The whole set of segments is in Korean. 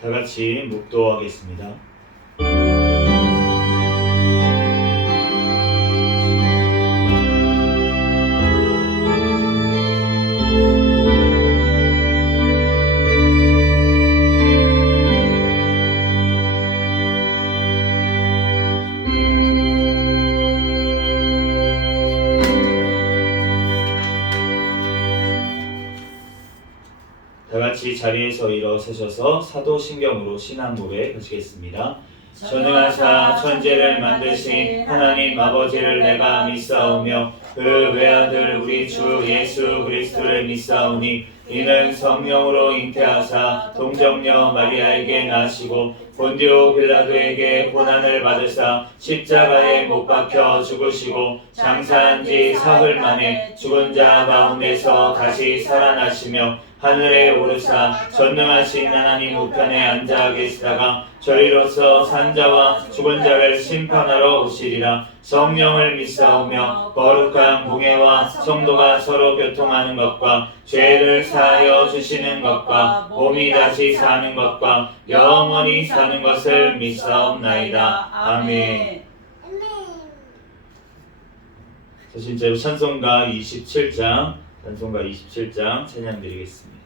다 같이 묵도하겠습니다. 다 같이 자리에서 일어서셔서 사도신경으로 신앙 노래 하시겠습니다. 전능하사 천지를 만드신 하나님 아버지를 내가 믿사오며 그 외아들 우리 주 예수 그리스도를 믿사오니 이는 성령으로 잉태하사 동정녀 마리아에게 나시고 본디오 빌라도에게 고난을 받으사 십자가에 못 박혀 죽으시고 장사한 지 사흘 만에 죽은 자 가운데서 다시 살아나시며 하늘에 오르사 전능하신 하나님 우편에 앉아 계시다가 저희로서 산자와 죽은 자를 심판하러 오시리라. 성령을 믿사오며 거룩한 공예와 성도가 서로 교통하는 것과 죄를 사하여 주시는 것과 몸이 다시 사는 것과 영원히 사는 것을 믿사옵나이다. 아멘. 진짜로 찬송가 27장 찬양 드리겠습니다.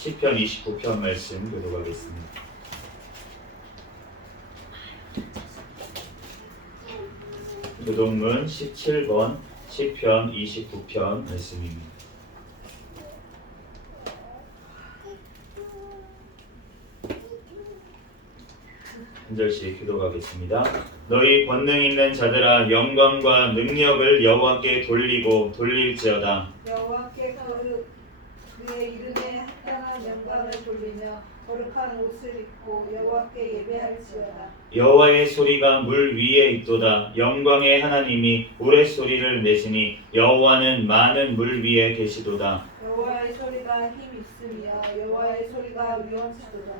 시편 29편 말씀 교독하겠습니다. 교독문 17번 시편 29편 말씀입니다. 한 절씩 교독하겠습니다. 너희 권능 있는 자들아 영광과 능력을 여호와께 돌리고 돌릴지어다. 여호와께 그의 이름에 합당한 영광을 돌리며 거룩한 옷을 입고 여호와께 예배할지어다. 여호와의 소리가 물 위에 있도다. 영광의 하나님이 우레소리를 내시니 여호와는 많은 물 위에 계시도다. 여호와의 소리가 힘 있으며 여호와의 소리가 위엄치도다.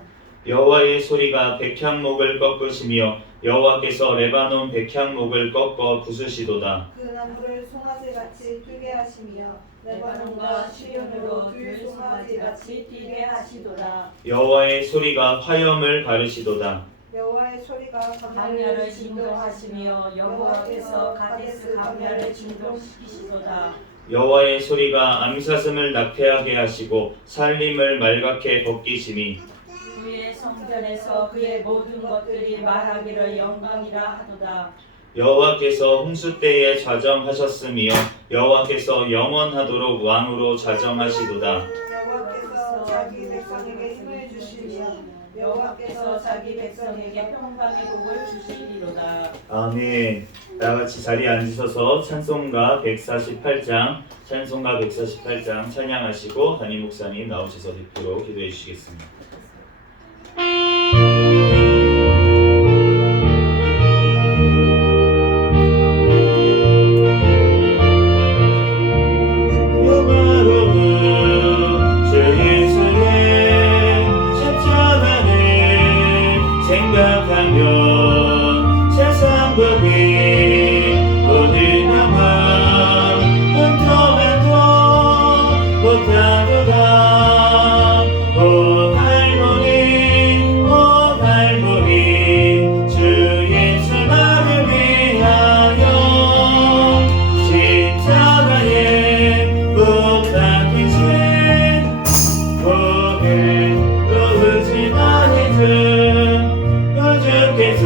여호와의 소리가 백향목을 꺾으시며 여호와께서 레바논 백향목을 꺾어 부수시도다. 그 나무를 송아지같이 뛰게 하시며 레바논과 시온으로 들송아지같이 뛰게 하시도다. 여호와의 소리가 화염을 가르시도다. 여호와의 소리가 광야를 진동하시며 여호와께서 가데스 광야를 진동시키시도다. 여호와의 소리가 암사슴을 낙태하게 하시고 살림을 말갛게 벗기시니 그의 성전에서 그의 모든 것들이 말하기를 영광이라 하도다. 여호와께서 홍수 때에 좌정하셨으며 여호와께서 영원하도록 왕으로 좌정하시도다. 여호와께서 자기 백성에게 힘을 주시며 여호와께서 자기 백성에게 평강의 복을 주시리로다. 아멘. 다같이 자리에 앉으셔서 찬송가 148장 찬양하시고 담임 목사님 나오셔서 대표로 기도해 주시겠습니다. 생각하면 세상 법이 모든 영광 흠터만도 못하도다. 오 할머니 주 예수 나를 위하여 십자가에 못 박히신 보배 놓으신 나의 주 주께서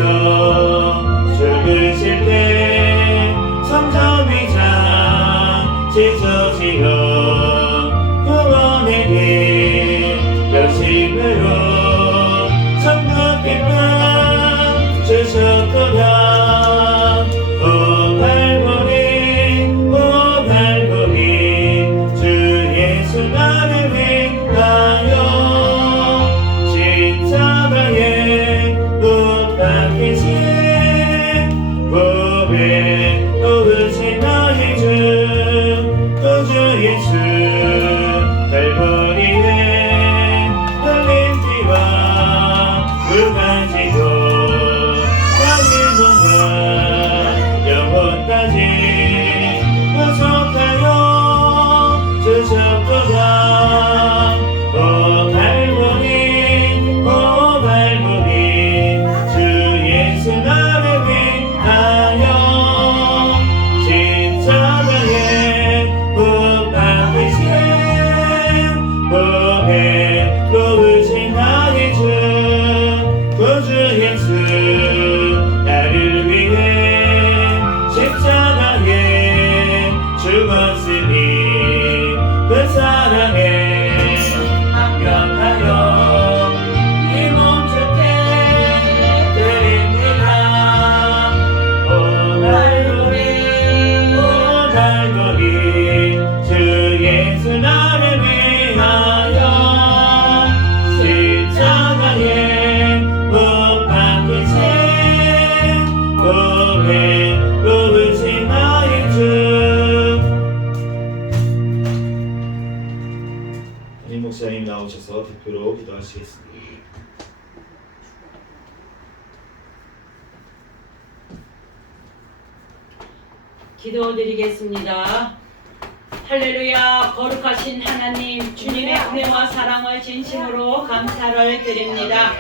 죽으실 때 성전의장 찢어지어 구원의 길 열심으로 천국 기쁨 주셨도다. 오 할머니 주 예수 나를 위하여 십자가에 보배 놓으신 나의 주 구주 예수 갈보리에 흘린 피와 물 가지고 장일문과 영혼까지 구속하여 주셨도다. 오 할머니 주 예수 나를 위하여 십자가에 못 박히신 보배 놓으신 나의 주 구주 예수 나를 위해 십자가에 죽었으니 그 사랑에 합격하여 이 몸 주께 드립니다. 오 할머니 주 예수 나를 위하여 십자가에 못 박히신 보배 놓으신 나의 주. 담임 목사님 나오셔서 대표로 기도하시겠습니다. 기도드리겠습니다. 할렐루야. 거룩하신 하나님, 주님의 은혜와 사랑을 진심으로 감사를 드립니다.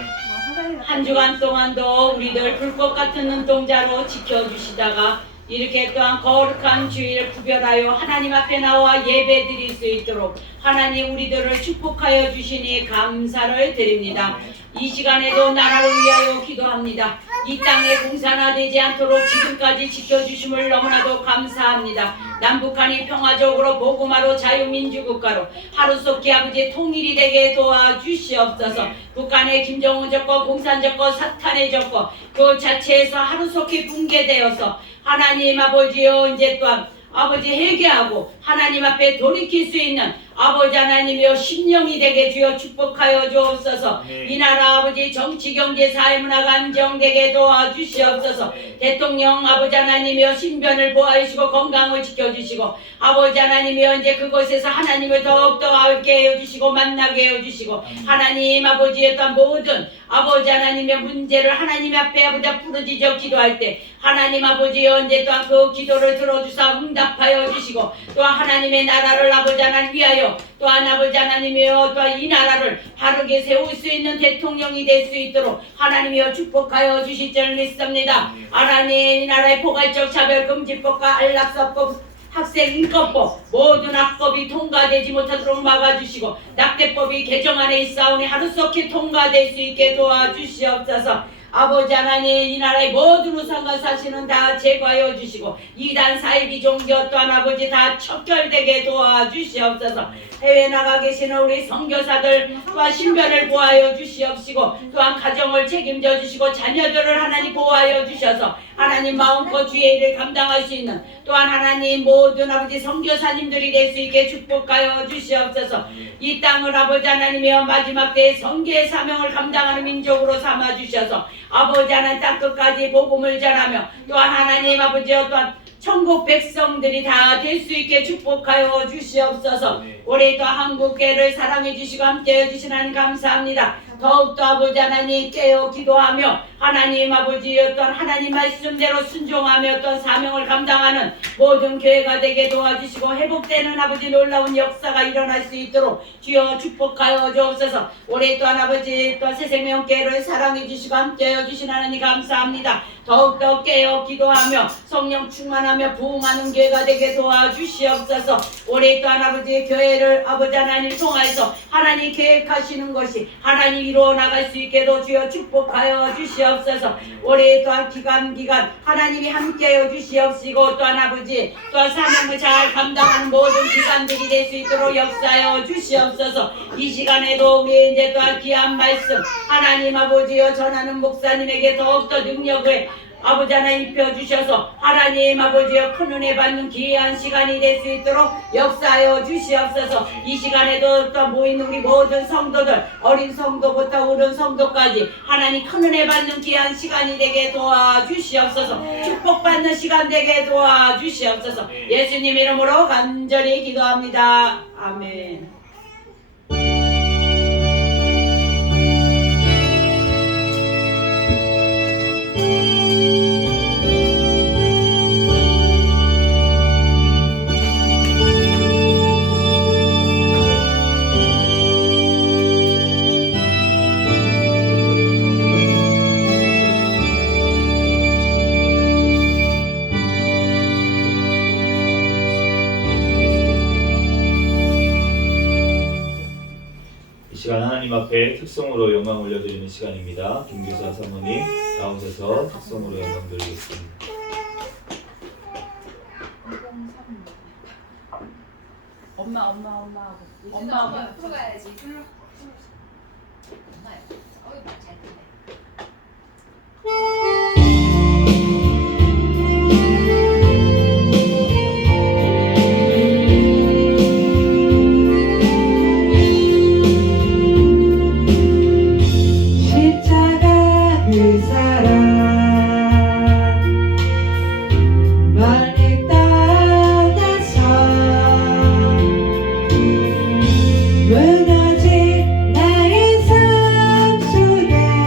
한 주간 동안도 우리들 불꽃 같은 눈동자로 지켜주시다가 이렇게 또한 거룩한 주일 구별하여 하나님 앞에 나와 예배 드릴 수 있도록 하나님 우리들을 축복하여 주시니 감사를 드립니다. 이 시간에도 나라를 위하여 기도합니다. 이 땅에 공산화 되지 않도록 지금까지 지켜주심을 너무나도 감사합니다. 남북한이 평화적으로 보고마로 자유민주국가로 하루속히 아버지 통일이 되게 도와주시옵소서. 북한의 김정은 정권, 공산 정권, 사탄의 정권 그 자체에서 하루속히 붕괴되어서 하나님 아버지여 이제 또한 아버지 회개하고 하나님 앞에 돌이킬 수 있는 아버지 하나님이여 심령이 되게 주여 축복하여 주옵소서. 이 나라 아버지 정치 경제 사회 문화가 안정되게 도와주시옵소서. 대통령 아버지 하나님이여 신변을 보호하시고 건강을 지켜주시고 아버지 하나님이여 이제 그곳에서 하나님을 더욱더 알게 해주시고 만나게 해주시고 하나님 아버지의 또한 모든 아버지 하나님의 문제를 하나님 앞에 아버지 부르짖어 기도할 때 하나님 아버지여 이제 또한 그 기도를 들어주사 응답하여 주시고 또한 하나님의 나라를 아버지 하나님 위하여 또한 아버지 하나님이여 또한 이 나라를 바르게 세울 수 있는 대통령이 될 수 있도록 하나님이여 축복하여 주실 줄 믿습니다. 하나님 이 나라의 포괄적 차별금지법과 안락사법 학생인권법 모든 악법이 통과되지 못하도록 막아주시고 낙태법이 개정안에 있사오니 하루속히 통과될 수 있게 도와주시옵소서. 아버지 하나님 이 나라의 모든 우상과 사실은 다 제거하여 주시고 이단 사이비 종교 또한 아버지 다 척결되게 도와주시옵소서. 해외 나가 계시는 우리 선교사들 또한 신변을 보호하여 주시옵시고 또한 가정을 책임져 주시고 자녀들을 하나님 보호하여 주셔서 하나님 마음껏 주의 일을 감당할 수 있는 또한 하나님 모든 아버지 선교사님들이 될 수 있게 축복하여 주시옵소서. 이 땅을 아버지 하나님이여 마지막 때의 선교의 사명을 감당하는 민족으로 삼아 주셔서 아버지 하나님 땅끝까지 복음을 전하며 또한 하나님 아버지여 또한 천국 백성들이 다 될 수 있게 축복하여 주시옵소서. 올해 또 한국교회를 사랑해 주시고 함께해 주신 하나님 감사합니다. 더욱더 아버지 하나님 깨어 기도하며 하나님 아버지 어떤 하나님 말씀대로 순종하며 어떤 사명을 감당하는 모든 교회가 되게 도와주시고 회복되는 아버지 놀라운 역사가 일어날 수 있도록 주여 축복하여 주옵소서. 올해 또한 아버지 또 새생명교회를 사랑해 주시고 함께해 주신 하나님 감사합니다. 더욱더 깨어 기도하며 성령 충만하며 부흥하는 교회가 되게 도와주시옵소서. 올해 또한 아버지의 교회를 아버지 하나님 통하여서 하나님 계획하시는 것이 하나님 이루어 나갈 수 있게도 주여 축복하여 주시옵소서. 올해 또한 기간 하나님이 함께하여 주시옵시고 또한 아버지 또한 사명을 잘 감당하는 모든 기관들이 될 수 있도록 역사하여 주시옵소서. 이 시간에도 우리 이제 또한 귀한 말씀 하나님 아버지여 전하는 목사님에게 더욱더 능력을 아버지 하나 입혀주셔서 하나님 아버지여 큰 은혜 받는 귀한 시간이 될 수 있도록 역사하여 주시옵소서. 이 시간에도 또 모인 우리 모든 성도들 어린 성도부터 어른 성도까지 하나님 큰 은혜 받는 귀한 시간이 되게 도와주시옵소서. 축복받는 시간 되게 도와주시옵소서. 예수님 이름으로 간절히 기도합니다. 아멘. 하나님 앞에 특성으로 영광 올려드리는 시간입니다. 김교사 사모님 나오셔서 특성으로 영광 드리겠습니다. 엄마 앞으로 가야지. 엄마요. 잘 듣네. 무너진 나의 삶 속에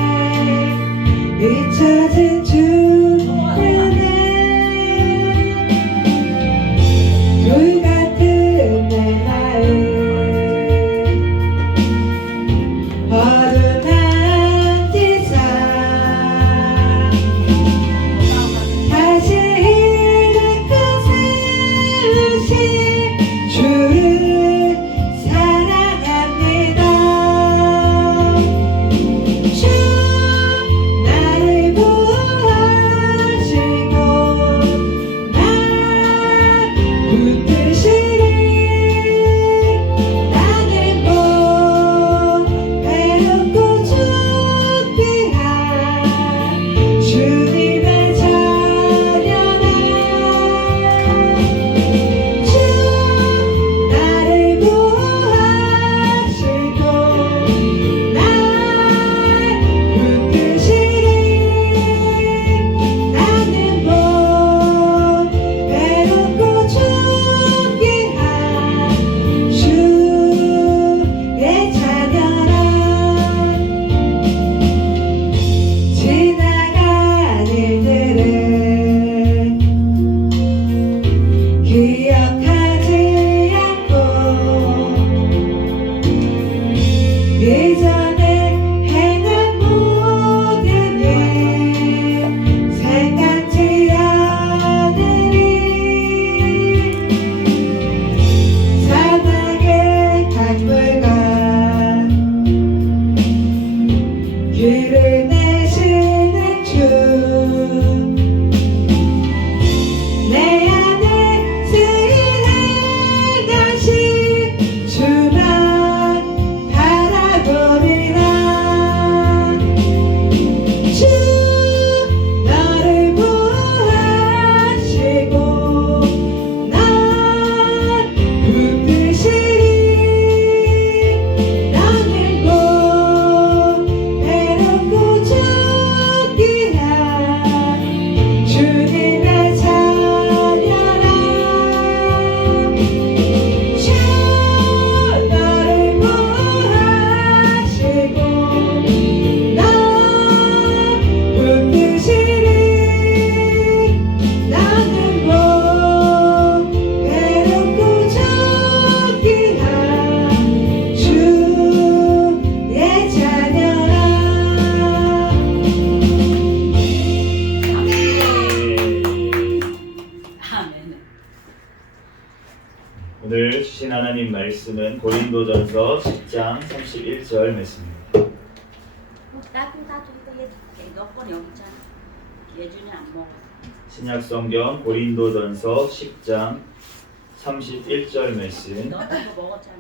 하나님 말씀은 고린도전서 10장 31절 말씀입니다. 나도 이거 너건 여기 있잖아. 예준이 안 먹어. 신약 성경 고린도전서 10장 31절 말씀. 너도 이거 먹었잖아.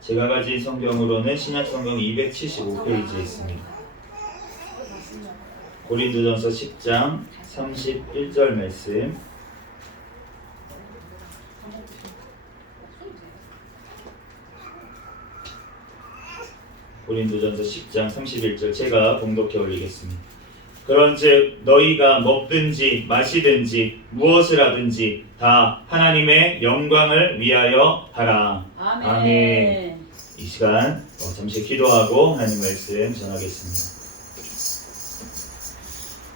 제가 가진 성경으로는 신약 성경 275페이지에 있습니다. 고린도전서 10장 31절 말씀. 고린도전서 10장 31절 제가 봉독해 올리겠습니다. 그런즉 너희가 먹든지 마시든지 무엇을 하든지 다 하나님의 영광을 위하여 하라. 아멘. 아멘. 이 시간 잠시 기도하고 하나님 말씀 전하겠습니다.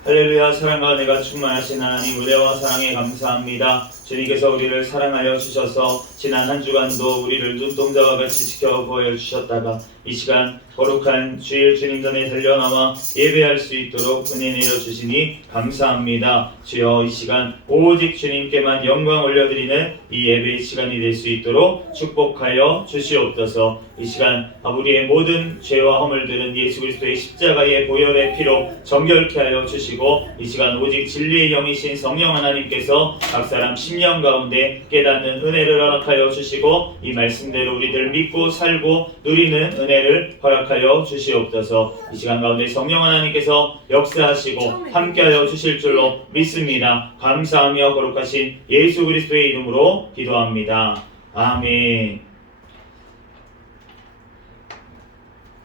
할렐루야. 사랑과 은혜가 충만하신 하나님, 은혜와 사랑에 감사합니다. 주님께서 우리를 사랑하여 주셔서 지난 한 주간도 우리를 눈동자와 같이 지켜 보여주셨다가 이 시간 거룩한 주일 주님 전에 달려나와 예배할 수 있도록 은혜 내려주시니 감사합니다. 주여, 이 시간 오직 주님께만 영광 올려드리는 이 예배의 시간이 될 수 있도록 축복하여 주시옵소서. 이 시간 우리의 모든 죄와 허물들은 예수 그리스도의 십자가의 보혈의 피로 정결케 하여 주시고 이 시간 오직 진리의 영이신 성령 하나님께서 각 사람 심령 가운데 깨닫는 은혜를 허락하여 주시고 이 말씀대로 우리들 믿고 살고 누리는 은혜를 허락하여 주시옵소서. 이 시간 가운데 성령 하나님께서 역사하시고 함께하여 주실 줄로 믿습니다. 감사하며 거룩하신 예수 그리스도의 이름으로 기도합니다. 아멘.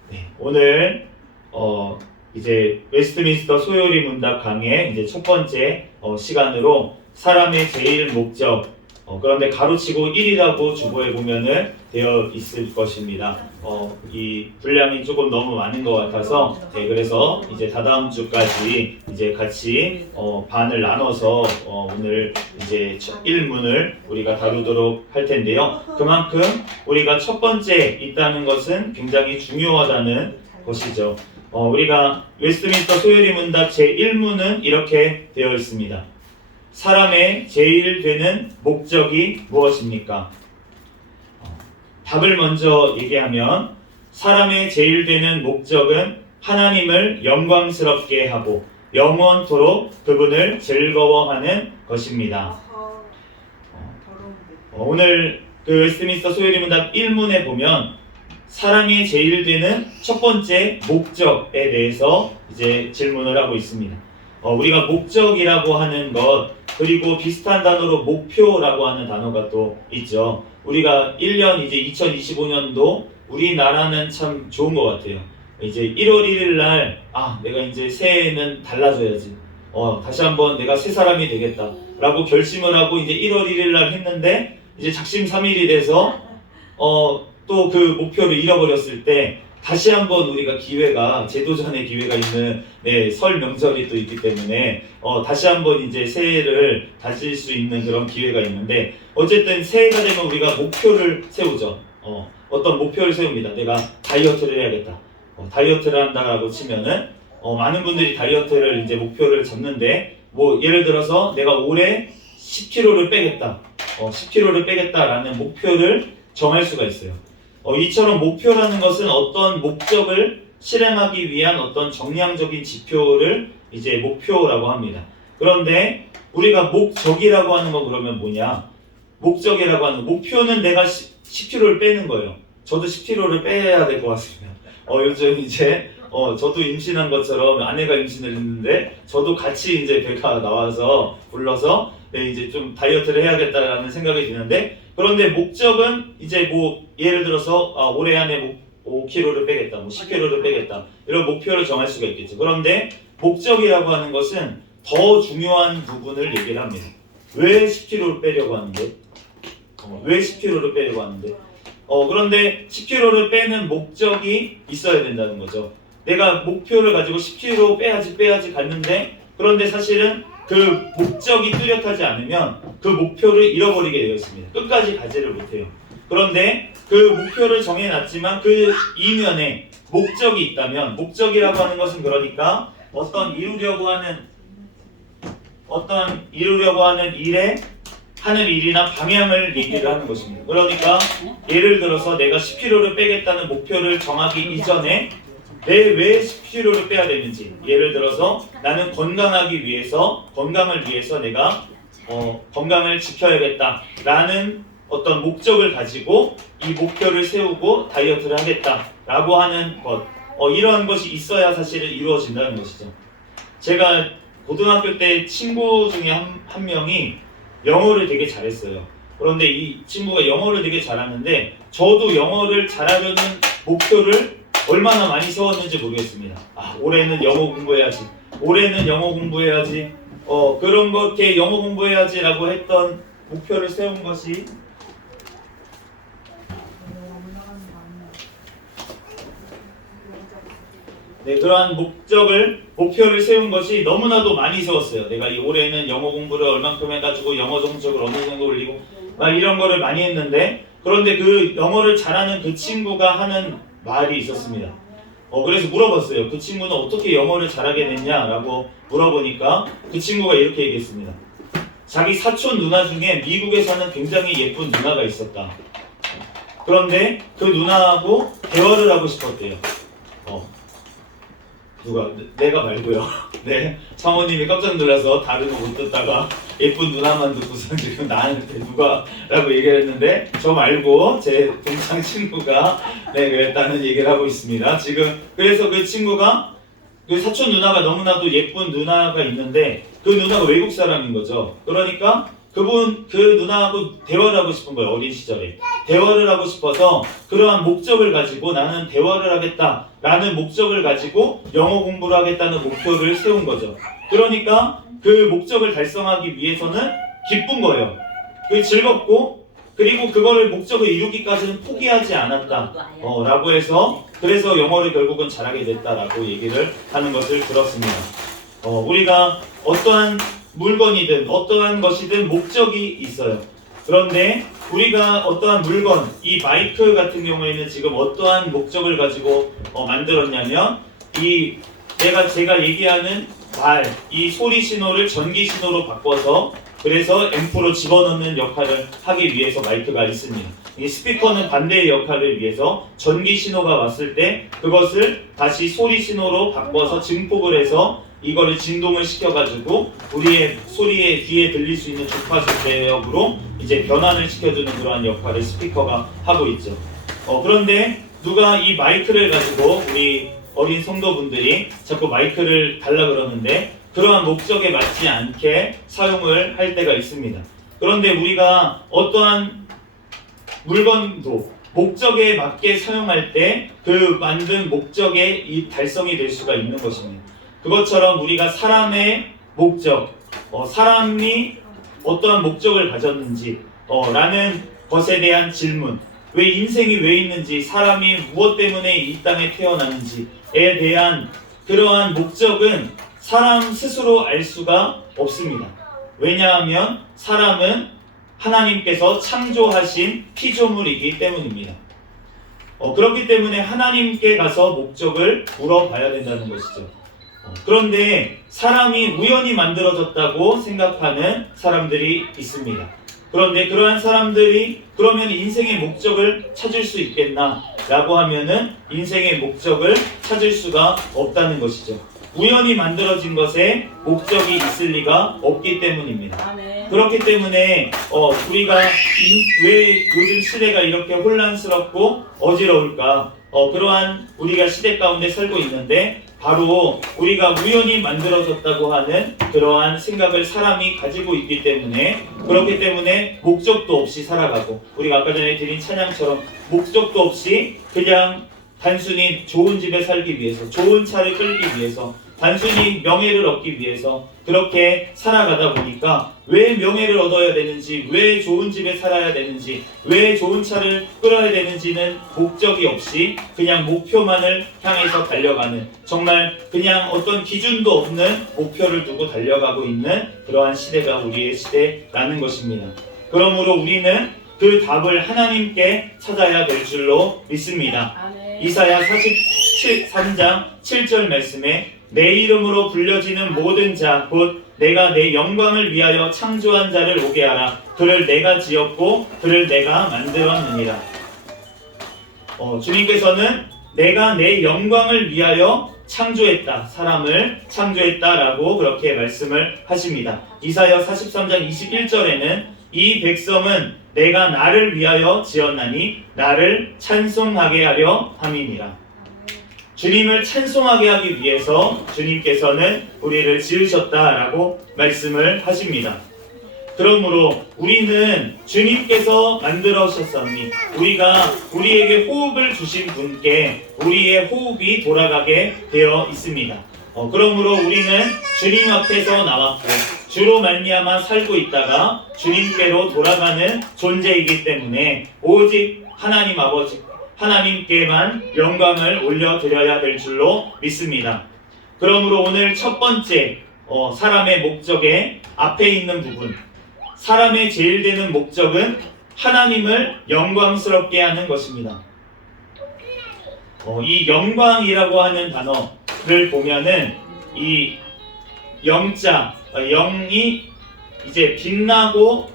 네, 오늘 이제 웨스트민스터 소요리 문답 강의 이제 첫 번째 시간으로 사람의 제일 목적, 그런데 가로치고 1이라고 주보에 보면은 되어 있을 것입니다. 이 분량이 조금 너무 많은 것 같아서 그래서 이제 다다음 주까지 이제 같이 반을 나눠서 오늘 이제 1문을 우리가 다루도록 할 텐데요. 그만큼 우리가 첫 번째 있다는 것은 굉장히 중요하다는 것이죠. 우리가 웨스트민스터 소요리 문답 제1문은 이렇게 되어 있습니다. 사람의 제일 되는 목적이 무엇입니까? 답을 먼저 얘기하면 사람의 제일 되는 목적은 하나님을 영광스럽게 하고 영원토록 그분을 즐거워하는 것입니다. 오늘 그 웨스트민스터 소요리 문답 1문에 보면 사람이 제일 되는 첫 번째 목적에 대해서 이제 질문을 하고 있습니다. 우리가 목적이라고 하는 것, 그리고 비슷한 단어로 목표라고 하는 단어가 또 있죠. 우리가 1년 이제 2025년도 우리나라는 참 좋은 것 같아요. 이제 1월 1일 날 내가 이제 새해는 달라져야지. 다시 한번 내가 새 사람이 되겠다라고 결심을 하고 이제 1월 1일 날 했는데 이제 작심삼일이 돼서 또 그 목표를 잃어버렸을 때 다시 한번 우리가 기회가 재도전의 기회가 있는 설 명절이 또 있기 때문에 다시 한번 이제 새해를 다질 수 있는 그런 기회가 있는데 어쨌든 새해가 되면 우리가 목표를 세우죠. 어떤 목표를 세웁니다. 내가 다이어트를 해야겠다. 다이어트를 한다라고 치면은 많은 분들이 다이어트를 이제 목표를 잡는데 뭐 예를 들어서 내가 올해 10kg를 빼겠다. 10kg를 빼겠다라는 목표를 정할 수가 있어요. 이처럼 목표라는 것은 어떤 목적을 실행하기 위한 어떤 정량적인 지표를 이제 목표라고 합니다. 그런데 우리가 목적이라고 하는 거 그러면 뭐냐? 목적이라고 하는 목표는 내가 10kg를 빼는 거예요. 저도 10kg를 빼야 될 것 같습니다. 요즘 이제 저도 임신한 것처럼 아내가 임신을 했는데 저도 같이 이제 배가 나와서 불러서 이제 좀 다이어트를 해야겠다라는 생각이 드는데 그런데 목적은 이제 뭐 예를 들어서 올해 안에 5kg를 빼겠다, 10kg를 빼겠다 이런 목표를 정할 수가 있겠죠. 그런데 목적이라고 하는 것은 더 중요한 부분을 얘기를 합니다. 왜 10kg를 빼려고 하는데? 왜 10kg를 빼려고 하는데? 그런데 10kg를 빼는 목적이 있어야 된다는 거죠. 내가 목표를 가지고 10kg 빼야지 갔는데 그런데 사실은 그 목적이 뚜렷하지 않으면 그 목표를 잃어버리게 되어 있습니다. 끝까지 가지를 못해요. 그런데 그 목표를 정해놨지만 그 이면에 목적이 있다면 목적이라고 하는 것은 그러니까 어떤 이루려고 하는 일에 하는 일이나 방향을 얘기를 하는 것입니다. 그러니까 예를 들어서 내가 10kg를 빼겠다는 목표를 정하기 이전에 왜 10kg를 빼야 되는지, 예를 들어서 나는 건강을 위해서 내가 건강을 지켜야겠다라는 어떤 목적을 가지고 이 목표를 세우고 다이어트를 하겠다라고 하는 것, 이러한 것이 있어야 사실은 이루어진다는 것이죠. 제가 고등학교 때 친구 중에 한 명이 영어를 되게 잘했어요. 그런데 이 친구가 영어를 되게 잘하는데 저도 영어를 잘하려는 목표를 얼마나 많이 세웠는지 모르겠습니다. 올해는 영어 공부해야지. 그런 것게 영어 공부해야지라고 했던 목표를 세운 것이 그러한 목표를 세운 것이 너무나도 많이 세웠어요. 내가 이 올해는 영어 공부를 얼만큼 해가지고 영어 성적을 어느 정도 올리고 막 이런 거를 많이 했는데, 그런데 그 영어를 잘하는 그 친구가 하는 말이 있었습니다. 그래서 물어봤어요. 그 친구는 어떻게 영어를 잘하게 됐냐라고 물어보니까 그 친구가 이렇게 얘기했습니다. 자기 사촌 누나 중에 미국에 사는 굉장히 예쁜 누나가 있었다. 그런데 그 누나하고 대화를 하고 싶었대요. 내가 말고요. 네, 사모님이 깜짝 놀라서 다른 거 못 듣다가 예쁜 누나만 듣고서 지금 나한테 누가라고 얘기를 했는데 저 말고 제 동창 친구가 그랬다는 얘기를 하고 있습니다. 지금 그래서 그 친구가 그 사촌 누나가 너무나도 예쁜 누나가 있는데 그 누나가 외국 사람인 거죠. 그러니까 그 누나하고 대화를 하고 싶은 거예요. 어린 시절에 대화를 하고 싶어서 그러한 목적을 가지고 나는 대화를 하겠다라는 목적을 가지고 영어 공부를 하겠다는 목표를 세운 거죠. 그러니까 그 목적을 달성하기 위해서는 기쁜 거예요. 즐겁고, 그리고 그거를 목적을 이루기까지는 포기하지 않았다 라고 해서 그래서 영어를 결국은 잘하게 됐다라고 얘기를 하는 것을 들었습니다. 우리가 어떠한 물건이든 어떠한 것이든 목적이 있어요. 그런데 우리가 어떠한 물건, 이 마이크 같은 경우에는 지금 어떠한 목적을 가지고 만들었냐면 제가 얘기하는 이 소리 신호를 전기 신호로 바꿔서 그래서 앰프로 집어넣는 역할을 하기 위해서 마이크가 있습니다. 이 스피커는 반대의 역할을 위해서 전기 신호가 왔을 때 그것을 다시 소리 신호로 바꿔서 증폭을 해서 이거를 진동을 시켜가지고 우리의 소리에 귀에 들릴 수 있는 주파수 대역으로 이제 변환을 시켜주는 그러한 역할을 스피커가 하고 있죠. 그런데 누가 이 마이크를 가지고 우리 어린 성도분들이 자꾸 마이크를 달라 그러는데 그러한 목적에 맞지 않게 사용을 할 때가 있습니다. 그런데 우리가 어떠한 물건도 목적에 맞게 사용할 때 그 만든 목적에 이 달성이 될 수가 있는 것입니다. 그것처럼 우리가 사람의 목적, 사람이 어떠한 목적을 가졌는지 라는 것에 대한 질문, 왜 인생이 왜 있는지, 사람이 무엇 때문에 이 땅에 태어나는지에 대한 그러한 목적은 사람 스스로 알 수가 없습니다. 왜냐하면 사람은 하나님께서 창조하신 피조물이기 때문입니다. 그렇기 때문에 하나님께 가서 목적을 물어봐야 된다는 것이죠. 그런데 사람이 우연히 만들어졌다고 생각하는 사람들이 있습니다. 그런데 그러한 사람들이 그러면 인생의 목적을 찾을 수 있겠나? 라고 하면은 인생의 목적을 찾을 수가 없다는 것이죠. 우연히 만들어진 것에 목적이 있을 리가 없기 때문입니다. 그렇기 때문에 우리가 왜 요즘 시대가 이렇게 혼란스럽고 어지러울까? 그러한 우리가 시대 가운데 살고 있는데 바로 우리가 우연히 만들어졌다고 하는 그러한 생각을 사람이 가지고 있기 때문에, 그렇기 때문에 목적도 없이 살아가고, 우리가 아까 전에 드린 찬양처럼 목적도 없이 그냥 단순히 좋은 집에 살기 위해서, 좋은 차를 끌기 위해서, 단순히 명예를 얻기 위해서 그렇게 살아가다 보니까 왜 명예를 얻어야 되는지, 왜 좋은 집에 살아야 되는지, 왜 좋은 차를 끌어야 되는지는 목적이 없이 그냥 목표만을 향해서 달려가는, 정말 그냥 어떤 기준도 없는 목표를 두고 달려가고 있는 그러한 시대가 우리의 시대라는 것입니다. 그러므로 우리는 그 답을 하나님께 찾아야 될 줄로 믿습니다. 이사야 43장 7절 말씀에 내 이름으로 불려지는 모든 자 곧 내가 내 영광을 위하여 창조한 자를 오게 하라. 그를 내가 지었고 그를 내가 만들었느니라. 주님께서는 내가 내 영광을 위하여 창조했다. 사람을 창조했다라고 그렇게 말씀을 하십니다. 이사야 43장 21절에는 이 백성은 내가 나를 위하여 지었나니 나를 찬송하게 하려 함이니라. 주님을 찬송하게 하기 위해서 주님께서는 우리를 지으셨다라고 말씀을 하십니다. 그러므로 우리는 주님께서 만들어주셨사오니 우리가 우리에게 호흡을 주신 분께 우리의 호흡이 돌아가게 되어 있습니다. 그러므로 우리는 주님 앞에서 나왔고 주로 말미암아 살고 있다가 주님께로 돌아가는 존재이기 때문에 오직 하나님 아버지 하나님께만 영광을 올려드려야 될 줄로 믿습니다. 그러므로 오늘 첫 번째 사람의 목적의 앞에 있는 부분, 사람의 제일 되는 목적은 하나님을 영광스럽게 하는 것입니다. 이 영광이라고 하는 단어를 보면은 이 영자, 영이 이제 빛나고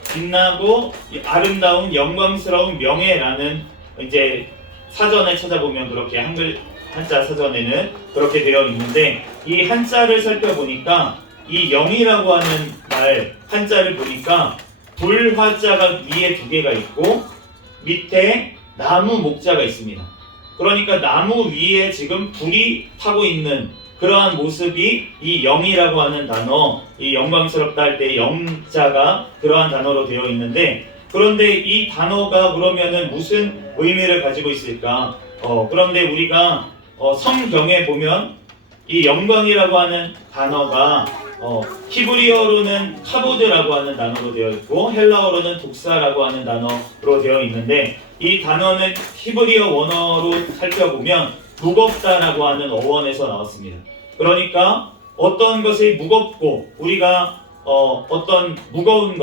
아름다운 영광스러운 명예라는 이제 사전에 찾아보면 그렇게 한자 사전에는 그렇게 되어 있는데 이 한자를 살펴보니까 이 영이라고 하는 말 한자를 보니까 불화자가 위에 두 개가 있고 밑에 나무 목자가 있습니다. 그러니까 나무 위에 지금 불이 타고 있는 그러한 모습이 이 영이라고 하는 단어, 이 영광스럽다 할 때 영자가 그러한 단어로 되어 있는데 그런데 이 단어가 그러면은 무슨 의미를 가지고 있을까? 그런데 우리가 성경에 보면 이 영광이라고 하는 단어가 히브리어로는 카보드라고 하는 단어로 되어 있고 헬라어로는 독사라고 하는 단어로 되어 있는데 이 단어는 히브리어 원어로 살펴보면 무겁다라고 하는 어원에서 나왔습니다. 그러니까 어떤 것이 무겁고 우리가 어떤 무거운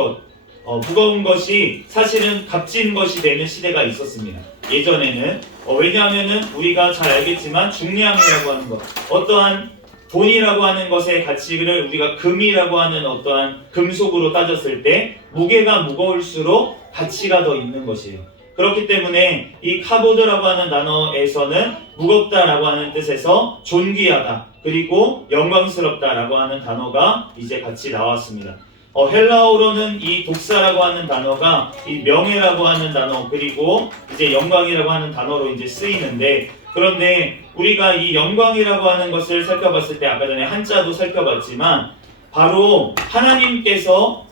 것이 사실은 값진 것이 되는 시대가 있었습니다. 예전에는 왜냐하면은 우리가 잘 알겠지만 중량이라고 하는 것, 어떠한 돈이라고 하는 것의 가치를 우리가 금이라고 하는 어떠한 금속으로 따졌을 때 무게가 무거울수록 가치가 더 있는 것이에요. 그렇기 때문에 이 카보드라고 하는 단어에서는 무겁다라고 하는 뜻에서 존귀하다 그리고 영광스럽다라고 하는 단어가 이제 같이 나왔습니다. 헬라어로는 이 독사라고 하는 단어가 이 명예라고 하는 단어 그리고 이제 영광이라고 하는 단어로 이제 쓰이는데 그런데 우리가 이 영광이라고 하는 것을 살펴봤을 때 아까 전에 한자도 살펴봤지만 바로 하나님께서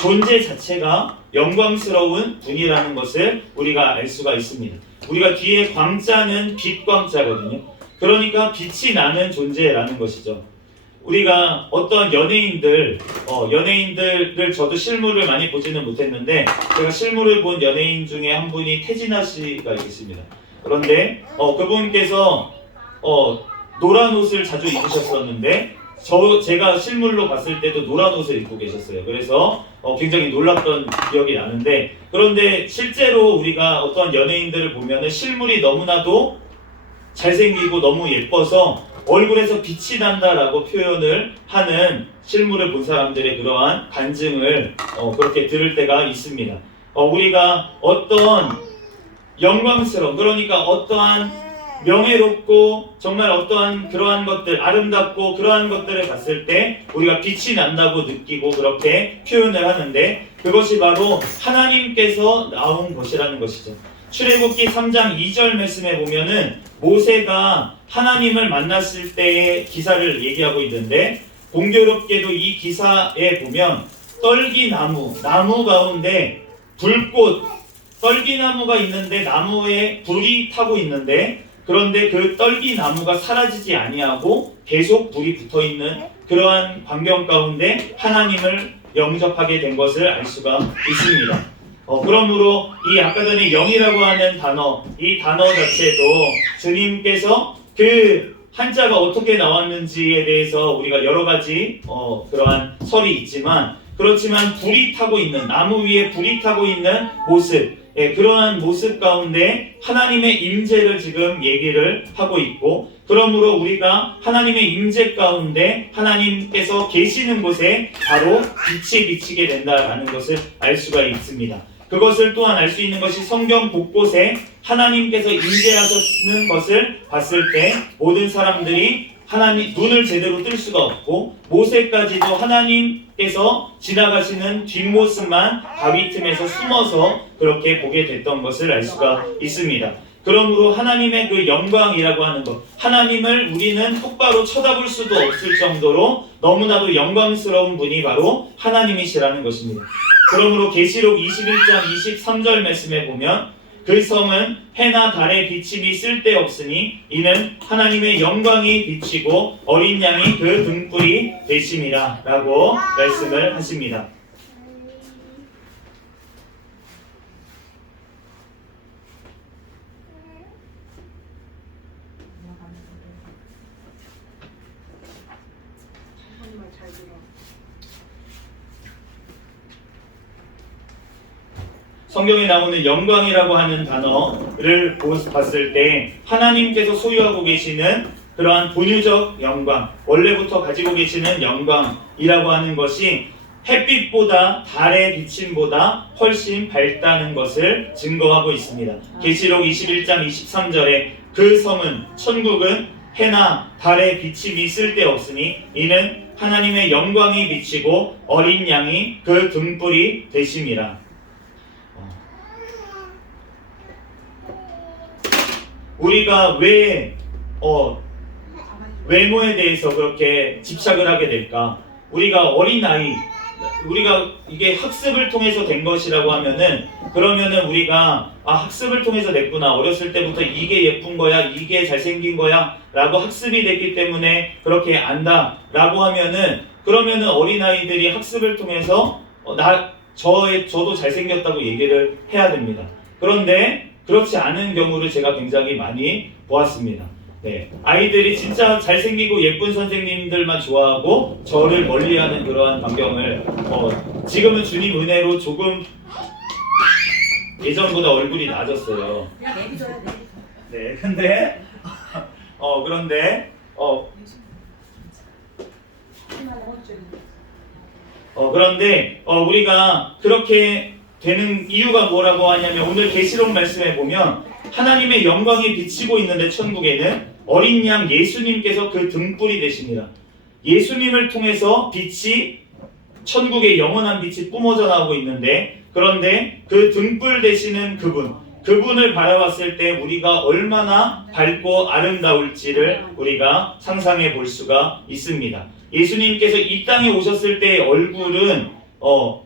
존재 자체가 영광스러운 분이라는 것을 우리가 알 수가 있습니다. 우리가 뒤에 광자는 빛 광자거든요. 그러니까 빛이 나는 존재라는 것이죠. 우리가 어떤 연예인들을 저도 실물을 많이 보지는 못했는데 제가 실물을 본 연예인 중에 한 분이 태진아 씨가 있습니다. 그런데 그분께서 노란 옷을 자주 입으셨었는데 제가 실물로 봤을 때도 노란 옷을 입고 계셨어요. 그래서 굉장히 놀랐던 기억이 나는데 그런데 실제로 우리가 어떤 연예인들을 보면은 실물이 너무나도 잘생기고 너무 예뻐서 얼굴에서 빛이 난다라고 표현을 하는 실물을 본 사람들의 그러한 간증을 그렇게 들을 때가 있습니다. 우리가 어떤 영광스러운 그러니까 어떠한 명예롭고 정말 어떠한 그러한 것들 아름답고 그러한 것들을 봤을 때 우리가 빛이 난다고 느끼고 그렇게 표현을 하는데 그것이 바로 하나님께서 나온 것이라는 것이죠. 출애굽기 3장 2절 말씀에 보면은 모세가 하나님을 만났을 때의 기사를 얘기하고 있는데 공교롭게도 이 기사에 보면 떨기나무, 나무 가운데 불꽃, 떨기나무가 있는데 나무에 불이 타고 있는데 그런데 그 떨기나무가 사라지지 아니하고 계속 불이 붙어있는 그러한 광경 가운데 하나님을 영접하게 된 것을 알 수가 있습니다. 그러므로 이 아까 전에 영이라고 하는 단어, 이 단어 자체도 주님께서 그 한자가 어떻게 나왔는지에 대해서 우리가 여러 가지 그러한 설이 있지만 그렇지만 불이 타고 있는 나무 위에 불이 타고 있는 모습 그러한 모습 가운데 하나님의 임재를 지금 얘기를 하고 있고 그러므로 우리가 하나님의 임재 가운데 하나님께서 계시는 곳에 바로 빛이 비치게 된다라는 것을 알 수가 있습니다. 그것을 또한 알 수 있는 것이 성경 곳곳에 하나님께서 임재하시는 것을 봤을 때 모든 사람들이 하나님 눈을 제대로 뜰 수가 없고 모세까지도 하나님께서 지나가시는 뒷모습만 바위 틈에서 숨어서 그렇게 보게 됐던 것을 알 수가 있습니다. 그러므로 하나님의 그 영광이라고 하는 것, 하나님을 우리는 똑바로 쳐다볼 수도 없을 정도로 너무나도 영광스러운 분이 바로 하나님이시라는 것입니다. 그러므로 계시록 21장 23절 말씀에 보면 그 성은 해나 달의 비침이 쓸데없으니 이는 하나님의 영광이 비치고 어린 양이 그 등불이 되심이라 라고 말씀을 하십니다. 정말 잘 들어. 성경에 나오는 영광이라고 하는 단어를 봤을 때 하나님께서 소유하고 계시는 그러한 본유적 영광, 원래부터 가지고 계시는 영광이라고 하는 것이 햇빛보다 달의 비침보다 훨씬 밝다는 것을 증거하고 있습니다. 계시록 21장 23절에 그 성은 천국은 해나 달의 비침이 쓸데없으니 이는 하나님의 영광이 비치고 어린 양이 그 등불이 되심이라. 우리가 왜 외모에 대해서 그렇게 집착을 하게 될까? 우리가 어린아이, 우리가 이게 학습을 통해서 된 것이라고 하면은 그러면은 우리가 학습을 통해서 됐구나, 어렸을 때부터 이게 예쁜 거야, 이게 잘생긴 거야 라고 학습이 됐기 때문에 그렇게 안다 라고 하면은 그러면은 어린아이들이 학습을 통해서 저도 잘생겼다고 얘기를 해야 됩니다. 그런데 그렇지 않은 경우를 제가 굉장히 많이 보았습니다. 네, 아이들이 진짜 잘생기고 예쁜 선생님들만 좋아하고 저를 멀리하는 그러한 광경을 지금은 주님 은혜로 조금 예전보다 얼굴이 나아졌어요. 그냥 내비둬야 돼. 네, 근데 그런데 우리가 그렇게 되는 이유가 뭐라고 하냐면 오늘 계시록 말씀에 보면 하나님의 영광이 비치고 있는데 천국에는 어린 양 예수님께서 그 등불이 되십니다. 예수님을 통해서 빛이 천국의 영원한 빛이 뿜어져 나오고 있는데 그런데 그 등불 되시는 그분을 바라봤을 때 우리가 얼마나 밝고 아름다울지를 우리가 상상해 볼 수가 있습니다. 예수님께서 이 땅에 오셨을 때의 얼굴은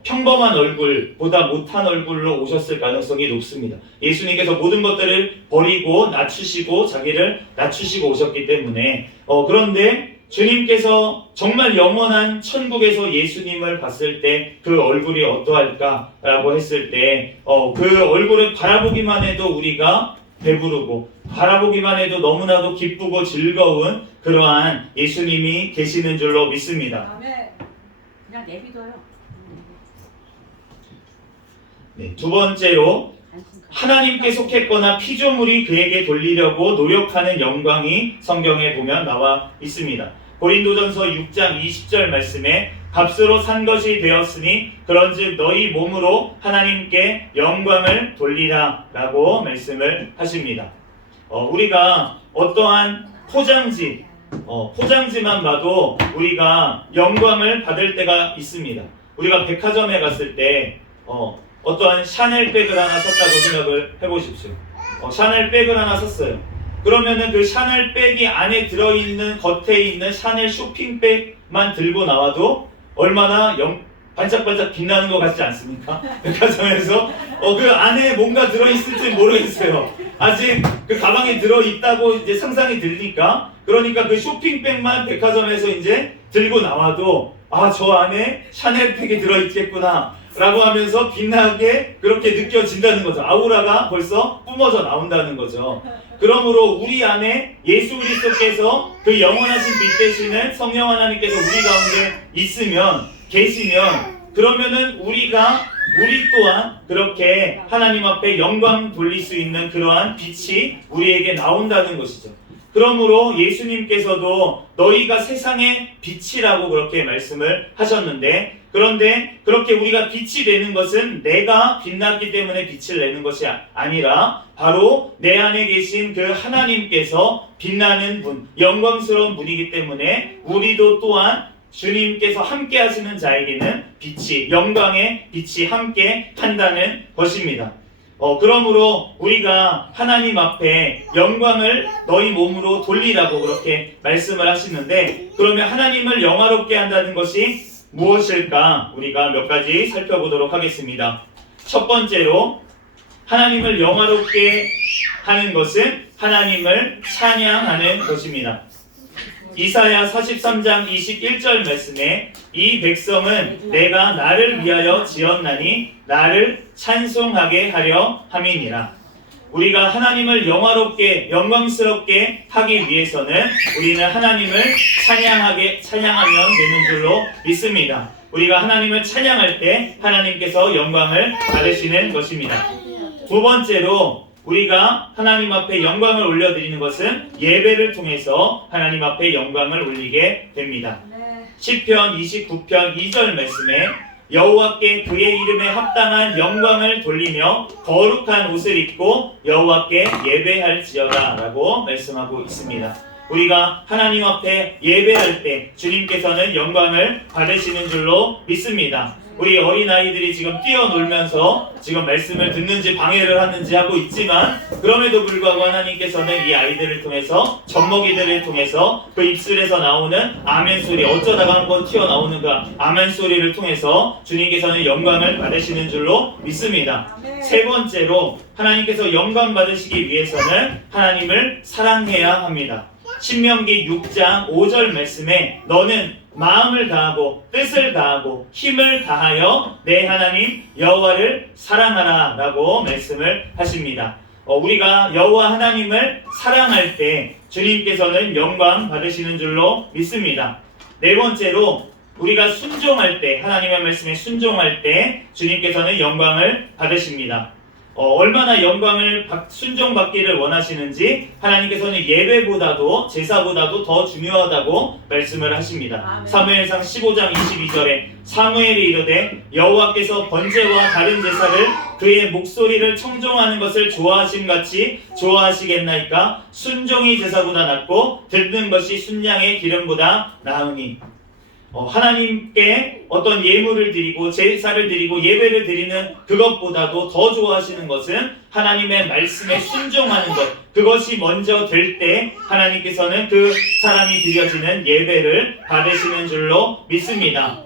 평범한 얼굴보다 못한 얼굴로 오셨을 가능성이 높습니다. 예수님께서 모든 것들을 버리고 낮추시고 자기를 낮추시고 오셨기 때문에 그런데 주님께서 정말 영원한 천국에서 예수님을 봤을 때 그 얼굴이 어떠할까라고 했을 때 그 얼굴을 바라보기만 해도 우리가 배부르고 바라보기만 해도 너무나도 기쁘고 즐거운 그러한 예수님이 계시는 줄로 믿습니다. 아멘. 그냥 내비둬요. 네, 두 번째로 하나님께 속했거나 피조물이 그에게 돌리려고 노력하는 영광이 성경에 보면 나와 있습니다. 고린도전서 6장 20절 말씀에 값으로 산 것이 되었으니 그런즉 너희 몸으로 하나님께 영광을 돌리라 라고 말씀을 하십니다. 우리가 어떠한 포장지만 봐도 우리가 영광을 받을 때가 있습니다. 우리가 백화점에 갔을 때 어떠한 샤넬 백을 하나 샀다고 생각을 해보십시오. 샤넬 백을 하나 샀어요. 그러면은 그 샤넬 백이 안에 들어있는 겉에 있는 샤넬 쇼핑백만 들고 나와도 얼마나 반짝반짝 빛나는 것 같지 않습니까? 백화점에서 그 안에 뭔가 들어있을지 모르겠어요. 아직 그 가방에 들어있다고 이제 상상이 들니까 그러니까 그 쇼핑백만 백화점에서 이제 들고 나와도 저 안에 샤넬 백이 들어있겠구나 라고 하면서 빛나게 그렇게 느껴진다는 거죠. 아우라가 벌써 뿜어져 나온다는 거죠. 그러므로 우리 안에 예수 그리스도께서 그 영원하신 빛 되시는 성령 하나님께서 우리 가운데 계시면 그러면은 우리 또한 그렇게 하나님 앞에 영광 돌릴 수 있는 그러한 빛이 우리에게 나온다는 것이죠. 그러므로 예수님께서도 너희가 세상의 빛이라고 그렇게 말씀을 하셨는데, 그런데 그렇게 우리가 빛이 되는 것은 내가 빛났기 때문에 빛을 내는 것이 아니라 바로 내 안에 계신 그 하나님께서 빛나는 분, 영광스러운 분이기 때문에 우리도 또한 주님께서 함께 하시는 자에게는 빛이, 영광의 빛이 함께 한다는 것입니다. 그러므로 우리가 하나님 앞에 영광을 너희 몸으로 돌리라고 그렇게 말씀을 하시는데, 그러면 하나님을 영화롭게 한다는 것이 무엇일까? 우리가 몇 가지 살펴보도록 하겠습니다. 첫 번째로 하나님을 영화롭게 하는 것은 하나님을 찬양하는 것입니다. 이사야 43장 21절 말씀에 이 백성은 내가 나를 위하여 지었나니 나를 찬송하게 하려 함이니라. 우리가 하나님을 영화롭게 영광스럽게 하기 위해서는 우리는 하나님을 찬양하면 되는 줄로 믿습니다. 우리가 하나님을 찬양할 때 하나님께서 영광을 받으시는 것입니다. 두 번째로 우리가 하나님 앞에 영광을 올려드리는 것은 예배를 통해서 하나님 앞에 영광을 올리게 됩니다. 시편 29편 2절 말씀에 여호와께 그의 이름에 합당한 영광을 돌리며 거룩한 옷을 입고 여호와께 예배할지어다 라고 말씀하고 있습니다. 우리가 하나님 앞에 예배할 때 주님께서는 영광을 받으시는 줄로 믿습니다. 우리 어린아이들이 지금 뛰어놀면서 지금 말씀을 듣는지 방해를 하는지 하고 있지만, 그럼에도 불구하고 하나님께서는 이 아이들을 통해서, 젖먹이들을 통해서 그 입술에서 나오는 아멘 소리, 어쩌다가 한번 튀어나오는 그 아멘 소리를 통해서 주님께서는 영광을 받으시는 줄로 믿습니다. 세 번째로 하나님께서 영광 받으시기 위해서는 하나님을 사랑해야 합니다. 신명기 6장 5절 말씀에 너는 마음을 다하고 뜻을 다하고 힘을 다하여 내 하나님 여호와를 사랑하라 라고 말씀을 하십니다. 우리가 여호와 하나님을 사랑할 때 주님께서는 영광 받으시는 줄로 믿습니다. 네 번째로 우리가 순종할 때, 하나님의 말씀에 순종할 때 주님께서는 영광을 받으십니다. 얼마나 영광을 순종받기를 원하시는지 하나님께서는 예배보다도 제사보다도 더 중요하다고 말씀을 하십니다. 사무엘상 15장 22절에 사무엘이 이르되 여호와께서 번제와 다른 제사를 그의 목소리를 청종하는 것을 좋아하심같이 좋아하시겠나이까? 순종이 제사보다 낫고 듣는 것이 순양의 기름보다 나으니. 하나님께 어떤 예물을 드리고 제사를 드리고 예배를 드리는 그것보다도 더 좋아하시는 것은 하나님의 말씀에 순종하는 것, 그것이 먼저 될 때 하나님께서는 그 사람이 드려지는 예배를 받으시는 줄로 믿습니다.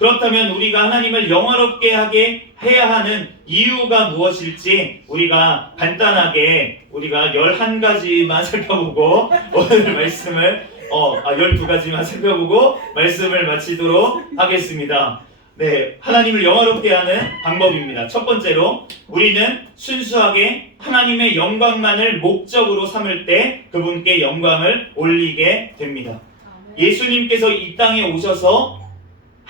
그렇다면 우리가 하나님을 영화롭게 하게 해야 하는 이유가 무엇일지 우리가 간단하게 우리가 11가지만 살펴보고 오늘 말씀을 12가지만 살펴보고 말씀을 마치도록 하겠습니다. 네, 하나님을 영화롭게 하는 방법입니다. 첫 번째로 우리는 순수하게 하나님의 영광만을 목적으로 삼을 때 그분께 영광을 올리게 됩니다. 예수님께서 이 땅에 오셔서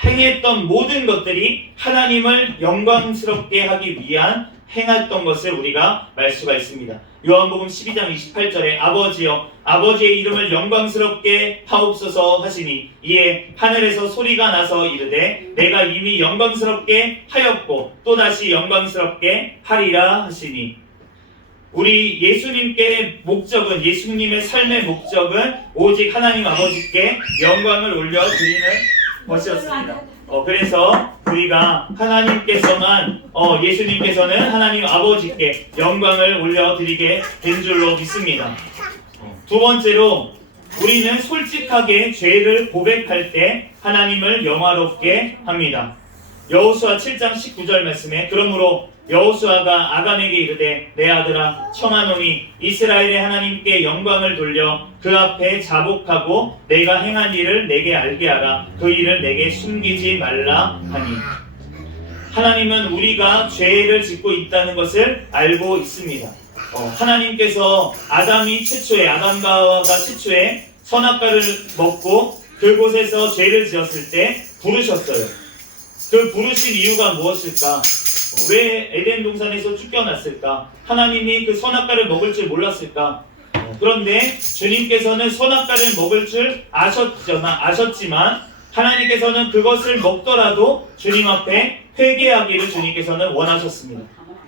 행했던 모든 것들이 하나님을 영광스럽게 하기 위한 행했던 것을 우리가 알 수가 있습니다. 요한복음 12장 28절에 아버지여 아버지의 이름을 영광스럽게 하옵소서 하시니 이에 하늘에서 소리가 나서 이르되 내가 이미 영광스럽게 하였고 또다시 영광스럽게 하리라 하시니, 우리 예수님께 목적은, 예수님의 삶의 목적은 오직 하나님 아버지께 영광을 올려드리는 것이었습니다. 그래서 우리가 하나님께서만 예수님께서는 하나님 아버지께 영광을 올려드리게 된 줄로 믿습니다. 두 번째로 우리는 솔직하게 죄를 고백할 때 하나님을 영화롭게 합니다. 여호수아 7장 19절 말씀에 그러므로 여호수아가 아간에게 이르되 내 아들아 청하노니 이스라엘의 하나님께 영광을 돌려 그 앞에 자복하고 내가 행한 일을 내게 알게 하라. 그 일을 내게 숨기지 말라 하니, 하나님은 우리가 죄를 짓고 있다는 것을 알고 있습니다. 하나님께서 아담과 하와가 최초에 선악과를 먹고 그곳에서 죄를 지었을 때 부르셨어요. 그 부르신 이유가 무엇일까? 왜 에덴 동산에서 쫓겨났을까? 하나님이 그 선악과를 먹을 줄 몰랐을까? 그런데 주님께서는 선악과를 먹을 줄 아셨지만 하나님께서는 그것을 먹더라도 주님 앞에 회개하기를 주님께서는 원하셨습니다.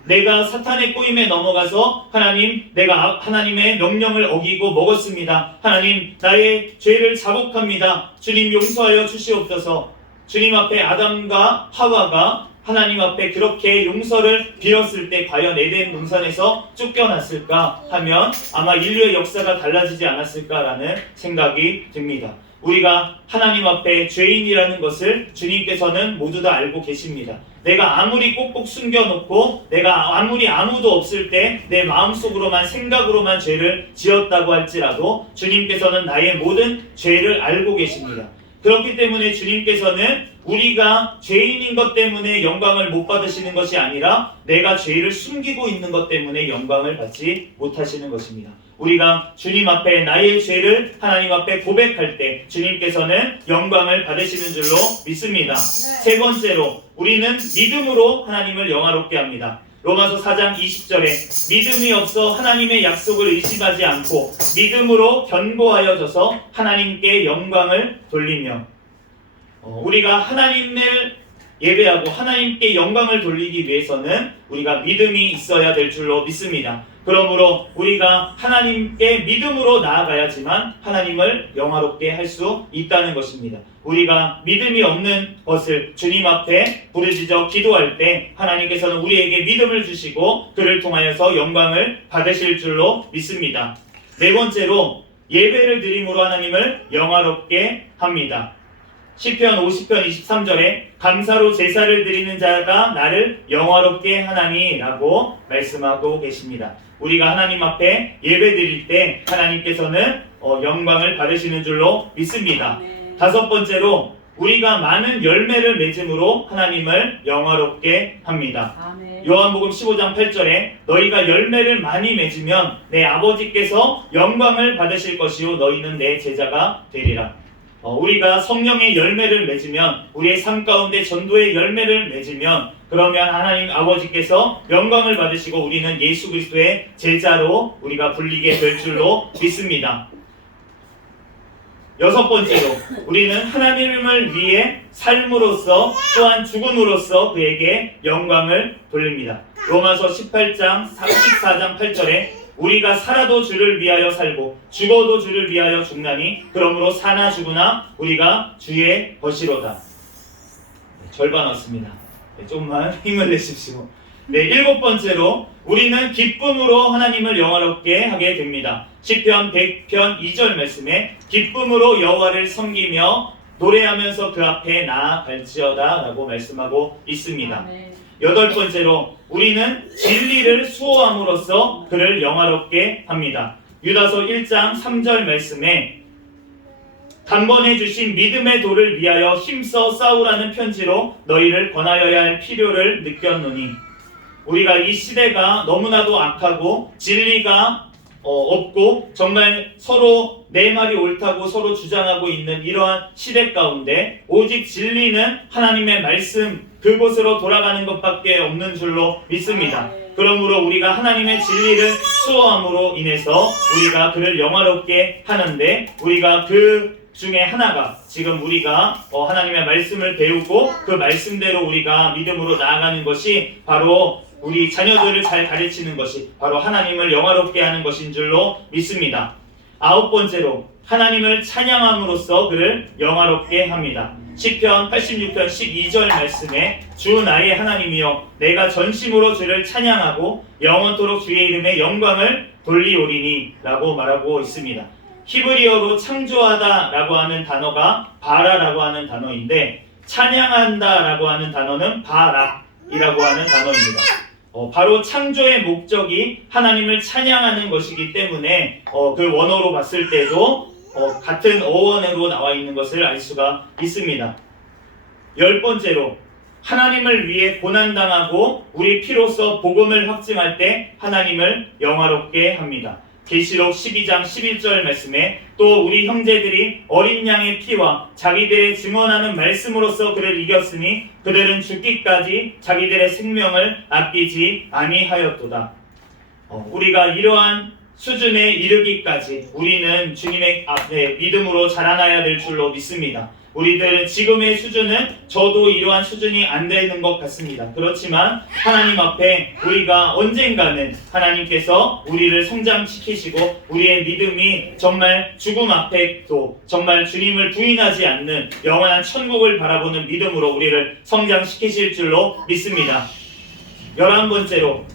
내가 사탄의 꼬임에 넘어가서 하나님, 내가 하나님의 명령을 어기고 먹었습니다. 하나님, 나의 죄를 자복합니다. 주님 용서하여 주시옵소서. 주님 앞에 아담과 하와가 하나님 앞에 그렇게 용서를 빌었을 때 과연 에덴 동산에서 쫓겨났을까 하면 아마 인류의 역사가 달라지지 않았을까라는 생각이 듭니다. 우리가 하나님 앞에 죄인이라는 것을 주님께서는 모두 다 알고 계십니다. 내가 아무리 꼭꼭 숨겨놓고 내가 아무리 아무도 없을 때 내 마음속으로만 생각으로만 죄를 지었다고 할지라도 주님께서는 나의 모든 죄를 알고 계십니다. 그렇기 때문에 주님께서는 우리가 죄인인 것 때문에 영광을 못 받으시는 것이 아니라 내가 죄를 숨기고 있는 것 때문에 영광을 받지 못하시는 것입니다. 우리가 주님 앞에 나의 죄를 하나님 앞에 고백할 때 주님께서는 영광을 받으시는 줄로 믿습니다. 세 번째로 우리는 믿음으로 하나님을 영화롭게 합니다. 로마서 4장 20절에 믿음이 없어 하나님의 약속을 의심하지 않고 믿음으로 견고하여져서 하나님께 영광을 돌리며 우리가 하나님을 예배하고 하나님께 영광을 돌리기 위해서는 우리가 믿음이 있어야 될 줄로 믿습니다. 그러므로 우리가 하나님께 믿음으로 나아가야지만 하나님을 영화롭게 할 수 있다는 것입니다. 우리가 믿음이 없는 것을 주님 앞에 부르짖어 기도할 때 하나님께서는 우리에게 믿음을 주시고 그를 통하여서 영광을 받으실 줄로 믿습니다. 네 번째로 예배를 드림으로 하나님을 영화롭게 합니다. 시편 50편 23절에 감사로 제사를 드리는 자가 나를 영화롭게 하나니 라고 말씀하고 계십니다. 우리가 하나님 앞에 예배 드릴 때 하나님께서는 영광을 받으시는 줄로 믿습니다. 다섯 번째로 우리가 많은 열매를 맺음으로 하나님을 영화롭게 합니다. 아멘. 요한복음 15장 8절에 너희가 열매를 많이 맺으면 내 아버지께서 영광을 받으실 것이요 너희는 내 제자가 되리라. 우리가 성령의 열매를 맺으면 우리의 삶 가운데 전도의 열매를 맺으면 그러면 하나님 아버지께서 영광을 받으시고 우리는 예수 그리스도의 제자로 우리가 불리게 될 줄로 믿습니다. 여섯 번째로 우리는 하나님을 위해 삶으로써 또한 죽음으로써 그에게 영광을 돌립니다. 로마서 14장 8절에 우리가 살아도 주를 위하여 살고 죽어도 주를 위하여 죽나니 그러므로 사나 죽으나 우리가 주의 것이로다. 절반 왔습니다. 조금만 힘을 내십시오. 일곱 번째로 우리는 기쁨으로 하나님을 영화롭게 하게 됩니다. 시편 100편 2절 말씀에 기쁨으로 여호와를 섬기며 노래하면서 그 앞에 나아갈지어다 라고 말씀하고 있습니다. 아멘. 여덟 번째로 우리는 진리를 수호함으로써 그를 영화롭게 합니다. 유다서 1장 3절 말씀에 단번에 주신 믿음의 도를 위하여 힘써 싸우라는 편지로 너희를 권하여야 할 필요를 느꼈노니 우리가 이 시대가 너무나도 악하고 진리가 없고 정말 서로 내 말이 옳다고 서로 주장하고 있는 이러한 시대 가운데 오직 진리는 하나님의 말씀 그곳으로 돌아가는 것밖에 없는 줄로 믿습니다. 그러므로 우리가 하나님의 진리를 수호함으로 인해서 우리가 그를 영화롭게 하는데 우리가 그 중에 하나가 지금 우리가 하나님의 말씀을 배우고 그 말씀대로 우리가 믿음으로 나아가는 것이 바로 우리 자녀들을 잘 가르치는 것이 바로 하나님을 영화롭게 하는 것인 줄로 믿습니다. 아홉 번째로 하나님을 찬양함으로써 그를 영화롭게 합니다. 시편 86편 12절 말씀에 주 나의 하나님이여 내가 전심으로 주를 찬양하고 영원토록 주의 이름에 영광을 돌리오리니 라고 말하고 있습니다. 히브리어로 창조하다 라고 하는 단어가 바라라고 하는 단어인데 찬양한다 라고 하는 단어는 바락이라고 하는 단어입니다. 바로 창조의 목적이 하나님을 찬양하는 것이기 때문에 그 원어로 봤을 때도 같은 어원으로 나와 있는 것을 알 수가 있습니다. 열 번째로 하나님을 위해 고난당하고 우리 피로써 복음을 확증할 때 하나님을 영화롭게 합니다. 계시록 12장 11절 말씀에 또 우리 형제들이 어린 양의 피와 자기들의 증언하는 말씀으로써 그를 이겼으니 그들은 죽기까지 자기들의 생명을 아끼지 아니하였도다. 우리가 이러한 수준에 이르기까지 우리는 주님의 앞에 믿음으로 자라나야 될 줄로 믿습니다. 우리들은 지금의 수준은 저도 이러한 수준이 안 되는 것 같습니다. 그렇지만 하나님 앞에 우리가 언젠가는 하나님께서 우리를 성장시키시고 우리의 믿음이 정말 죽음 앞에도 정말 주님을 부인하지 않는 영원한 천국을 바라보는 믿음으로 우리를 성장시키실 줄로 믿습니다. 11번째로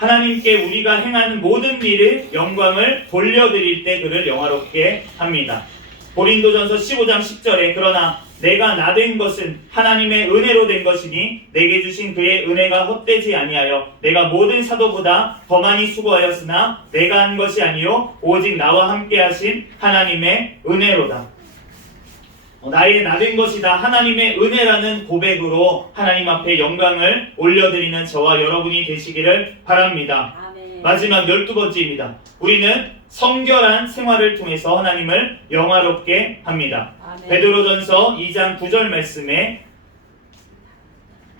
하나님께 우리가 행하는 모든 일을 영광을 돌려드릴 때 그를 영화롭게 합니다. 고린도전서 15장 10절에 그러나 내가 나 된 것은 하나님의 은혜로 된 것이니 내게 주신 그의 은혜가 헛되지 아니하여 내가 모든 사도보다 더 많이 수고하였으나 내가 한 것이 아니요 오직 나와 함께 하신 하나님의 은혜로다. 나의 나 된 것이다 하나님의 은혜라는 고백으로 하나님 앞에 영광을 올려드리는 저와 여러분이 되시기를 바랍니다. 아멘. 마지막 12번째입니다. 우리는 성결한 생활을 통해서 하나님을 영화롭게 합니다. 아멘. 베드로전서 2장 9절 말씀에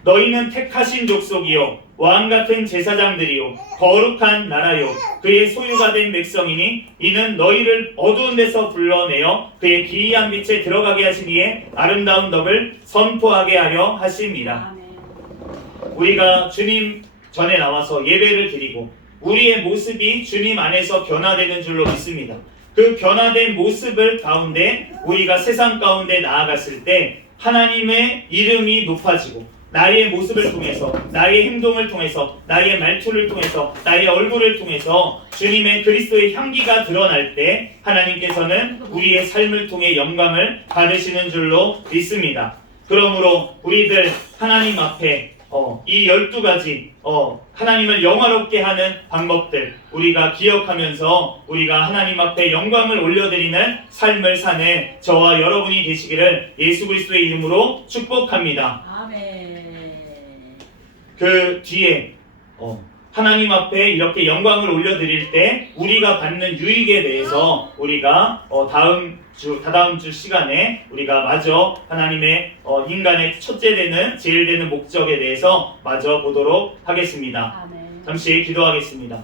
너희는 택하신 족속이요 왕같은 제사장들이요 거룩한 나라요 그의 소유가 된 백성이니 이는 너희를 어두운 데서 불러내어 그의 기이한 빛에 들어가게 하시니에 아름다운 덕을 선포하게 하려 하심이라. 아멘. 우리가 주님 전에 나와서 예배를 드리고 우리의 모습이 주님 안에서 변화되는 줄로 믿습니다. 그 변화된 모습을 가운데 우리가 세상 가운데 나아갔을 때 하나님의 이름이 높아지고 나의 모습을 통해서 나의 행동을 통해서 나의 말투를 통해서 나의 얼굴을 통해서 주님의 그리스도의 향기가 드러날 때 하나님께서는 우리의 삶을 통해 영광을 받으시는 줄로 믿습니다. 그러므로 우리들 하나님 앞에 이 12가지 하나님을 영화롭게 하는 방법들 우리가 기억하면서 우리가 하나님 앞에 영광을 올려드리는 삶을 사는 저와 여러분이 되시기를 예수 그리스도의 이름으로 축복합니다. 아멘. 그 뒤에 하나님 앞에 이렇게 영광을 올려드릴 때 우리가 받는 유익에 대해서 우리가 다다음 주 시간에 우리가 마저 하나님의 인간의 첫째 되는 제일 되는 목적에 대해서 마저 보도록 하겠습니다. 아멘. 잠시 기도하겠습니다.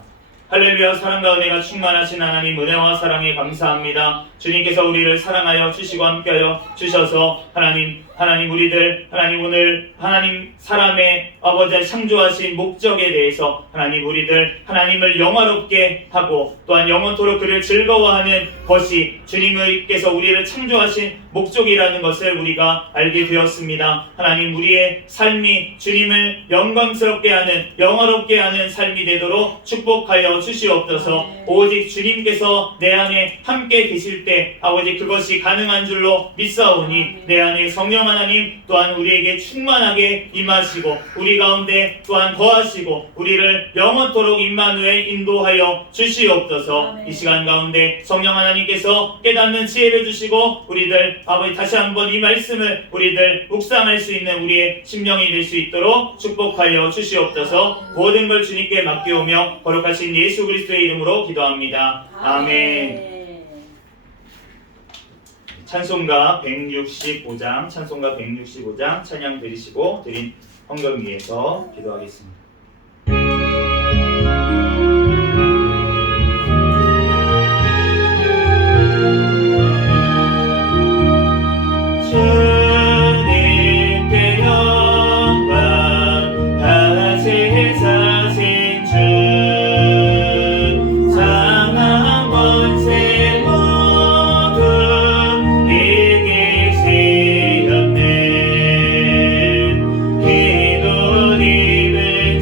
할렐루야. 사랑과 은혜가 충만하신 하나님 은혜와 사랑에 감사합니다. 주님께서 우리를 사랑하여 주시고 함께하여 주셔서 하나님 우리들 오늘 하나님 사람의 아버지 창조하신 목적에 대해서 하나님 우리들 하나님을 영화롭게 하고 또한 영원토록 그를 즐거워하는 것이 주님께서 우리를 창조하신 목적이라는 것을 우리가 알게 되었습니다. 하나님 우리의 삶이 주님을 영광스럽게 하는 영화롭게 하는 삶이 되도록 축복하여 주시옵소서. 오직 주님께서 내 안에 함께 계실 때 아버지 그것이 가능한 줄로 믿사오니 내 안에 성령 하나님 또한 우리에게 충만하게 임하시고 우리 가운데 또한 거하시고 우리를 영원토록 임마누엘 인도하여 주시옵소서. 이 시간 가운데 성령 하나님께서 깨닫는 지혜를 주시고 우리들 아버지 다시 한번 이 말씀을 우리들 묵상할 수 있는 우리의 심령이 될 수 있도록 축복하여 주시옵소서. 모든 걸 주님께 맡기오며 거룩하신 예수 그리스도의 이름으로 기도합니다. 아멘. 찬송가 165장 찬양 드리시고 드린 헌금 위해서 기도하겠습니다. 주님께 영광 다세사신 주 상한 권세 모두 이기 세웠네. 기도 입을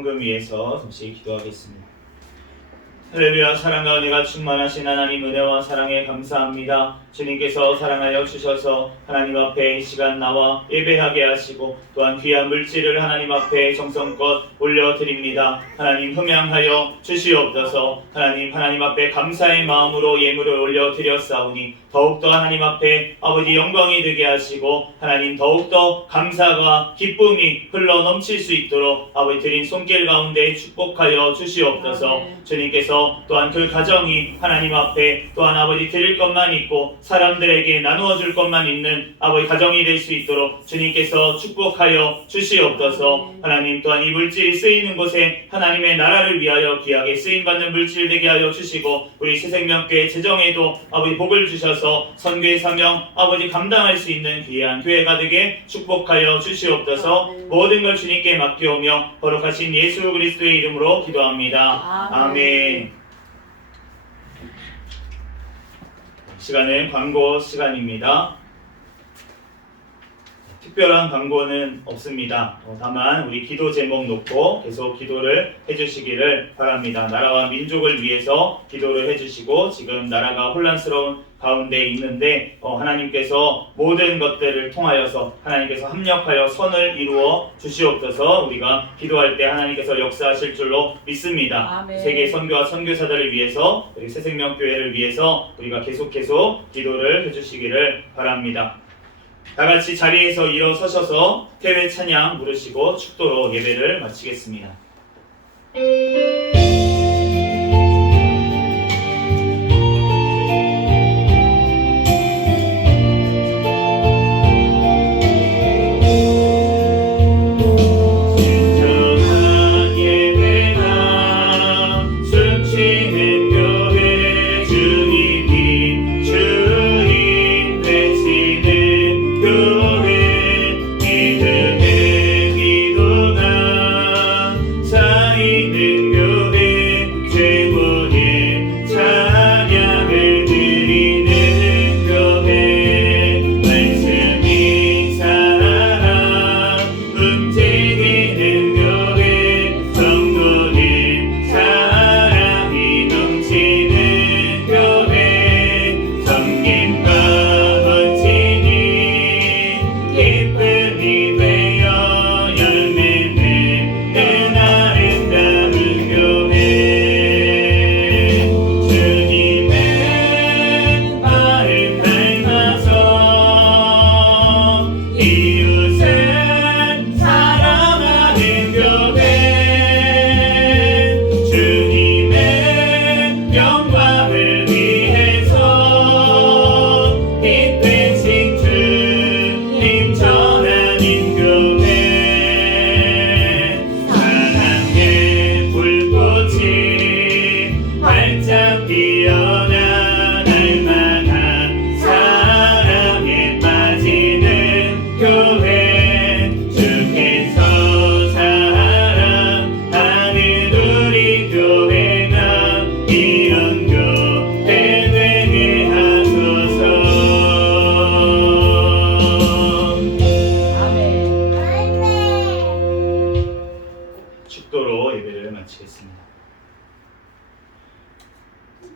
헌금 위해서 잠시 기도하겠습니다. 할렐루야. 사랑과 은혜가 충만하신 하나님, 은혜와 사랑에 감사합니다. 주님께서 사랑하여 주셔서 하나님 앞에 이 시간 나와 예배하게 하시고 또한 귀한 물질을 하나님 앞에 정성껏 올려드립니다. 하나님 흠양하여 주시옵소서. 하나님 앞에 감사의 마음으로 예물을 올려드렸사오니 더욱더 하나님 앞에 아버지 영광이 되게 하시고 하나님 더욱더 감사가 기쁨이 흘러 넘칠 수 있도록 아버지 드린 손길 가운데 축복하여 주시옵소서. 주님께서 또한 그 가정이 하나님 앞에 또한 아버지 드릴 것만 있고 사람들에게 나누어 줄 것만 있는 아버지 가정이 될 수 있도록 주님께서 축복하여 주시옵소서. 하나님 또한 이 물질이 쓰이는 곳에 하나님의 나라를 위하여 귀하게 쓰임받는 물질 되게 하여 주시고 우리 새생명교회 재정에도 아버지 복을 주셔서 선교의 사명 아버지 감당할 수 있는 귀한 교회가 되게 축복하여 주시옵소서. 모든 걸 주님께 맡겨오며 거룩하신 예수 그리스도의 이름으로 기도합니다. 아멘. 시간은 광고 시간입니다. 특별한 광고는 없습니다. 다만 우리 기도 제목 놓고 계속 기도를 해주시기를 바랍니다. 나라와 민족을 위해서 기도를 해주시고 지금 나라가 혼란스러운 가운데 있는데 하나님께서 모든 것들을 통하여서 하나님께서 합력하여 선을 이루어 주시옵소서. 우리가 기도할 때 하나님께서 역사하실 줄로 믿습니다. 아멘. 세계 선교와 선교사들을 위해서 우리 새생명교회를 위해서 우리가 계속 기도를 해주시기를 바랍니다. 다같이 자리에서 일어서셔서 태회 찬양 부르시고 축도로 예배를 마치겠습니다.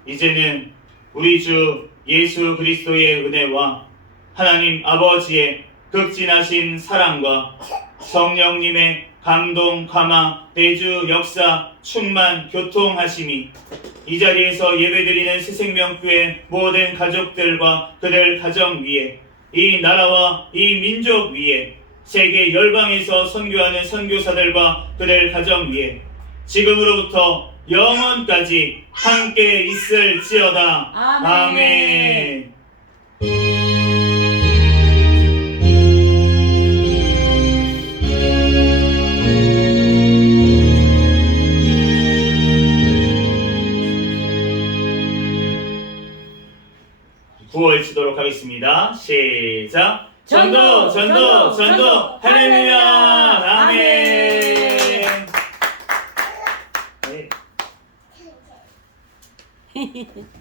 이제는 우리 주 예수 그리스도의 은혜와 하나님 아버지의 극진하신 사랑과 성령님의 감동, 감화, 대주, 역사, 충만, 교통하심이 이 자리에서 예배드리는 새생명교회 모든 가족들과 그들 가정 위에 이 나라와 이 민족 위에 세계 열방에서 선교하는 선교사들과 그들 가정 위에 지금으로부터 영원까지 함께 있을지어다. 아멘. 구호를 치도록 하겠습니다. 시작. 전도, 전도, 전도, 할렐루야. 아멘. 네.